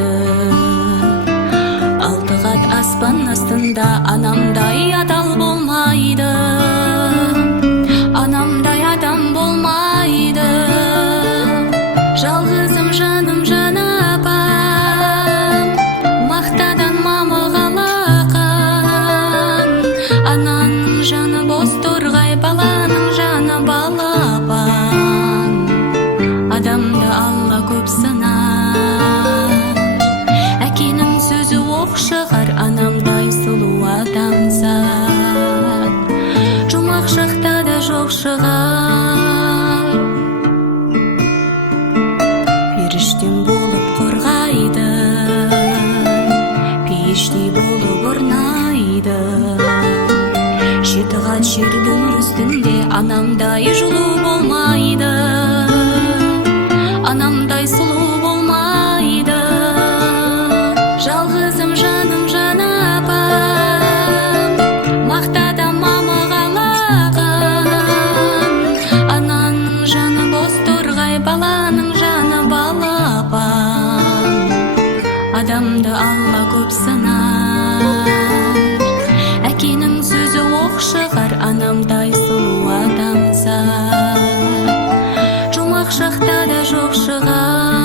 болмайды. Алты қат аспан астында анамдай адал болмайды. Анамдай адам болмайды. Жалғызым жаным жана апам, мақтадан мамығалақан. Ананың жаны бос тұрғай, баланың жаны балапан. Адамды Алла көп сынар, әкенің сөзі оқ шығар, анамдай сұлу адамзат жұмақ шақта да жоқ шығар. Періштем болып қорғайды, пейіштей болып орнайды. Жеті қат жердің үстінде анамдай жылу болмайды. Анамдай сұлу болмайды. Жалғызым жаным жана апам, мақтадан мамығалаған. Ананың жаны бос тұрғай, баланың жаны балапан. Адамды Алла көп сынар, әкенің сөзі оқ шығар, анамдай сұлу адамзат жұмақ шақта да жоқ шығар.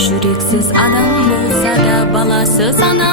Жүрексіз адам болса да баласыз ана